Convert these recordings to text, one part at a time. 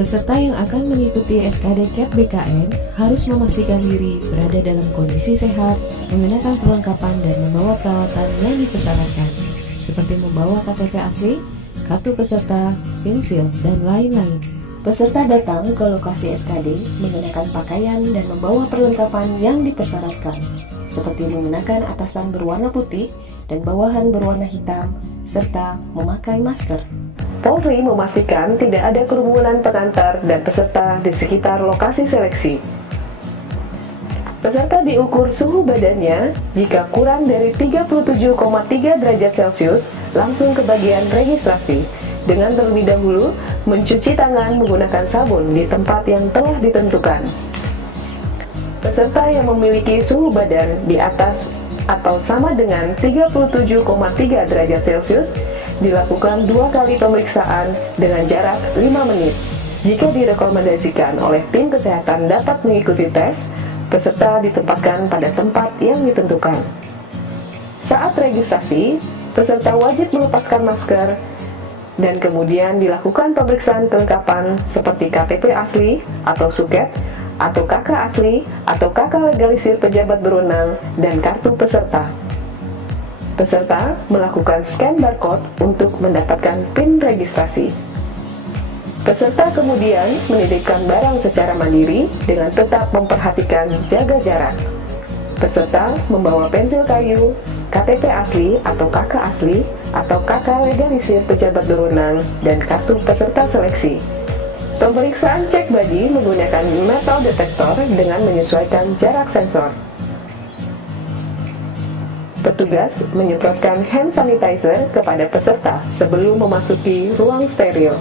Peserta yang akan mengikuti SKD CAP BKN harus memastikan diri berada dalam kondisi sehat, mengenakan perlengkapan dan membawa peralatan yang dipersyaratkan, seperti membawa KTP asli, kartu peserta, pensil, dan lain-lain. Peserta datang ke lokasi SKD mengenakan pakaian dan membawa perlengkapan yang dipersyaratkan, seperti mengenakan atasan berwarna putih dan bawahan berwarna hitam, serta memakai masker. Polri memastikan tidak ada kerumunan pengantar dan peserta di sekitar lokasi seleksi. Peserta diukur suhu badannya, jika kurang dari 37,3 derajat Celcius, langsung ke bagian registrasi, dengan terlebih dahulu mencuci tangan menggunakan sabun di tempat yang telah ditentukan. Peserta yang memiliki suhu badan di atas atau sama dengan 37,3 derajat Celcius dilakukan 2 kali pemeriksaan dengan jarak 5 menit. Jika direkomendasikan oleh tim kesehatan dapat mengikuti tes, peserta ditempatkan pada tempat yang ditentukan. Saat registrasi, peserta wajib melepaskan masker dan kemudian dilakukan pemeriksaan kelengkapan seperti KTP asli atau suket, atau KK asli atau KK legalisir pejabat berwenang, dan kartu peserta. Peserta melakukan scan barcode untuk mendapatkan PIN registrasi. Peserta kemudian menitipkan barang secara mandiri dengan tetap memperhatikan jaga jarak. Peserta membawa pensil kayu, KTP asli atau KK asli, atau KK legalisir pejabat berwenang, dan kartu peserta seleksi. Pemeriksaan cek body menggunakan metal detektor dengan menyesuaikan jarak sensor. Petugas menyemprotkan hand sanitizer kepada peserta sebelum memasuki ruang steril.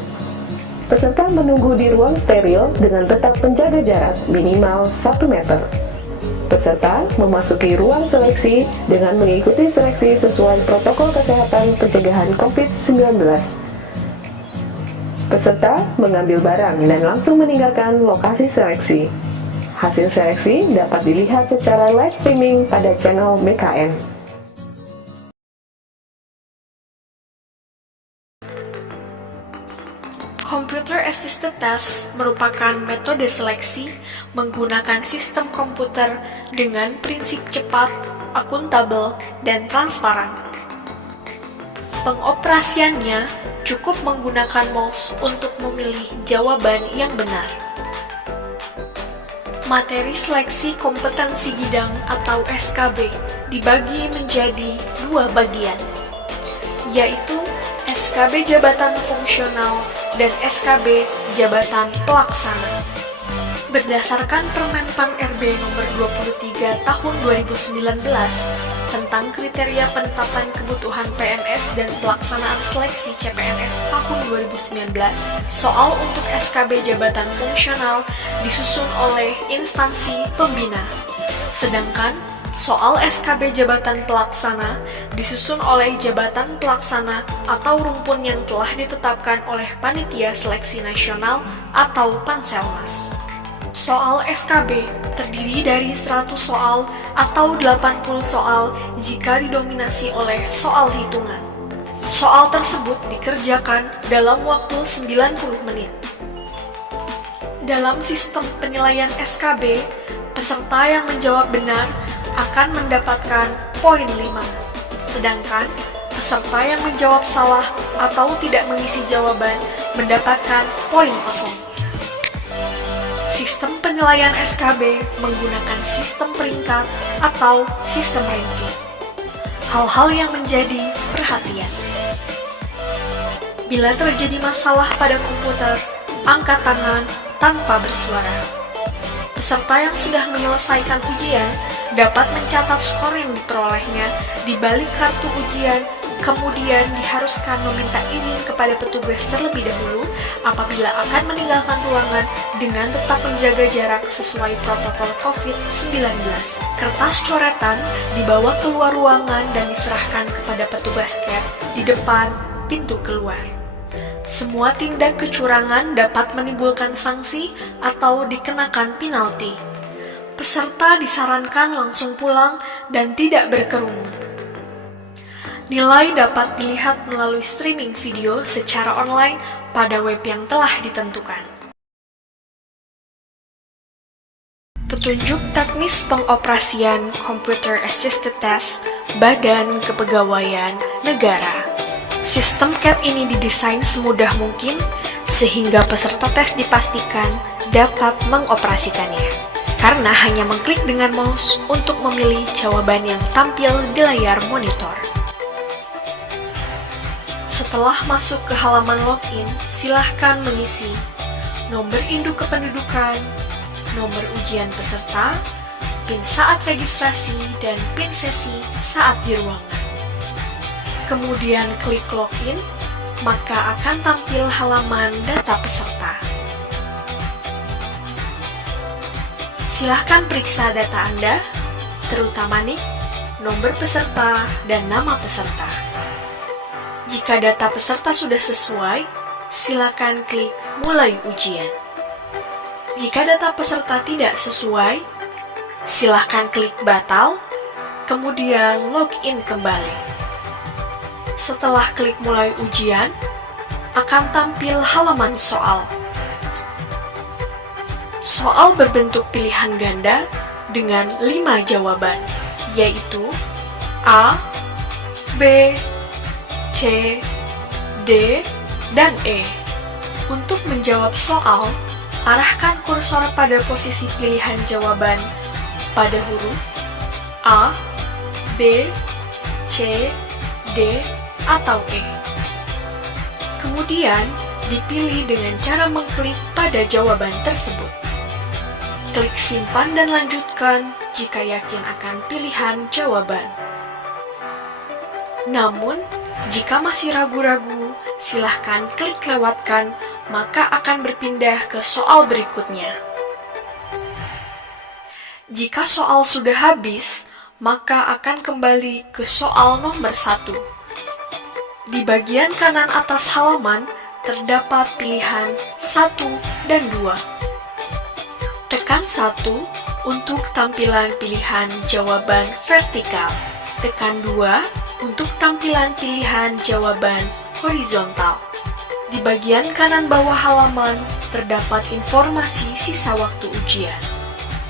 Peserta menunggu di ruang steril dengan tetap menjaga jarak minimal 1 meter. Peserta memasuki ruang seleksi dengan mengikuti seleksi sesuai protokol kesehatan pencegahan COVID-19. Peserta mengambil barang dan langsung meninggalkan lokasi seleksi. Hasil seleksi dapat dilihat secara live streaming pada channel BKN. Computer Assisted Test merupakan metode seleksi menggunakan sistem komputer dengan prinsip cepat, akuntabel, dan transparan. Pengoperasiannya cukup menggunakan mouse untuk memilih jawaban yang benar. Materi seleksi kompetensi bidang atau SKB dibagi menjadi 2 bagian, yaitu SKB Jabatan Fungsional dan SKB Jabatan Pelaksana. Berdasarkan Permen PAN RB nomor 23 tahun 2019 tentang kriteria penetapan kebutuhan PNS dan pelaksanaan seleksi CPNS tahun 2019, soal untuk SKB Jabatan Fungsional disusun oleh instansi pembina, sedangkan soal SKB Jabatan Pelaksana disusun oleh Jabatan Pelaksana atau rumpun yang telah ditetapkan oleh Panitia Seleksi Nasional atau Panselnas. Soal SKB terdiri dari 100 soal atau 80 soal jika didominasi oleh soal hitungan. Soal tersebut dikerjakan dalam waktu 90 menit. Dalam sistem penilaian SKB, peserta yang menjawab benar akan mendapatkan poin 5, sedangkan peserta yang menjawab salah atau tidak mengisi jawaban mendapatkan poin kosong. Sistem penilaian SKB menggunakan sistem peringkat atau sistem ranking. Hal-hal yang menjadi perhatian. Bila terjadi masalah pada komputer, angkat tangan tanpa bersuara. Peserta yang sudah menyelesaikan ujian dapat mencatat skor yang diperolehnya di balik kartu ujian Kemudian diharuskan meminta izin kepada petugas terlebih dahulu apabila akan meninggalkan ruangan dengan tetap menjaga jarak sesuai protokol COVID-19. Kertas coretan dibawa keluar ruangan dan diserahkan kepada petugas CAT di depan pintu keluar. Semua tindak kecurangan dapat menimbulkan sanksi atau dikenakan penalti. Peserta disarankan langsung pulang dan tidak berkerumun. Nilai dapat dilihat melalui streaming video secara online pada web yang telah ditentukan. Petunjuk teknis pengoperasian Computer Assisted Test Badan Kepegawaian Negara. Sistem CAT ini didesain semudah mungkin sehingga peserta tes dipastikan dapat mengoperasikannya. Karena hanya mengklik dengan mouse untuk memilih jawaban yang tampil di layar monitor. Setelah masuk ke halaman login, silahkan mengisi nomor induk kependudukan, nomor ujian peserta, PIN saat registrasi, dan PIN sesi saat di ruangan. Kemudian klik login, maka akan tampil halaman data peserta. Silahkan periksa data Anda, terutama NIK, nomor peserta, dan nama peserta. Jika data peserta sudah sesuai, silakan klik mulai ujian. Jika data peserta tidak sesuai, silakan klik batal, kemudian login kembali. Setelah klik mulai ujian, akan tampil halaman soal. Soal berbentuk pilihan ganda dengan 5 jawaban, yaitu A, B, C, D, dan E. Untuk menjawab soal, arahkan kursor pada posisi pilihan jawaban pada huruf A, B, C, D, atau E. Kemudian, dipilih dengan cara mengklik pada jawaban tersebut. Klik simpan dan lanjutkan jika yakin akan pilihan jawaban. Namun, jika masih ragu-ragu, silahkan klik lewatkan, maka akan berpindah ke soal berikutnya. Jika soal sudah habis, maka akan kembali ke soal nomor 1. Di bagian kanan atas halaman, terdapat pilihan 1 dan 2. Tekan 1 untuk tampilan pilihan jawaban vertikal. Tekan 2 untuk tampilan pilihan jawaban horizontal. Di bagian kanan bawah halaman, terdapat informasi sisa waktu ujian.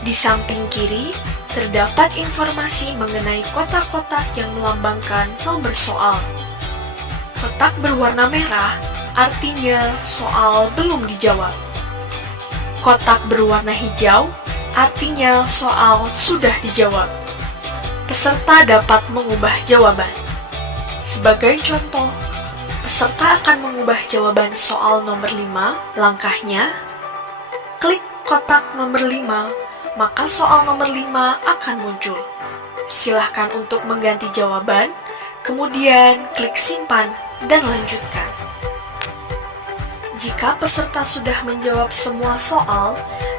Di samping kiri, terdapat informasi mengenai kotak-kotak yang melambangkan nomor soal. Kotak berwarna merah artinya soal belum dijawab. Kotak berwarna hijau artinya soal sudah dijawab. Peserta dapat mengubah jawaban. Sebagai contoh, peserta akan mengubah jawaban soal nomor 5. Langkahnya, klik kotak nomor 5, maka soal nomor 5 akan muncul. Silahkan untuk mengganti jawaban, kemudian klik simpan dan lanjutkan. Jika peserta sudah menjawab semua soal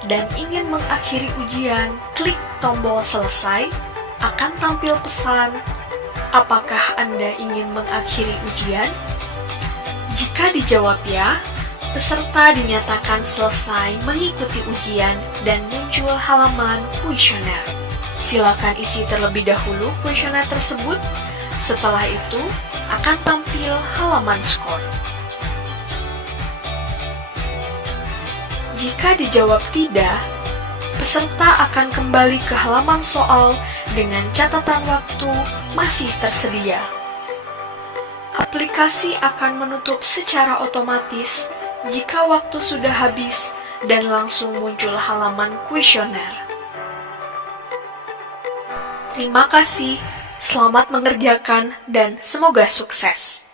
dan ingin mengakhiri ujian, klik tombol selesai. Akan tampil pesan, apakah Anda ingin mengakhiri ujian? Jika dijawab ya, peserta dinyatakan selesai mengikuti ujian dan muncul halaman kuesioner. Silakan isi terlebih dahulu kuesioner tersebut, setelah itu akan tampil halaman skor. Jika dijawab tidak, peserta akan kembali ke halaman soal dengan catatan waktu masih tersedia. Aplikasi akan menutup secara otomatis jika waktu sudah habis dan langsung muncul halaman kuesioner. Terima kasih, selamat mengerjakan, dan semoga sukses.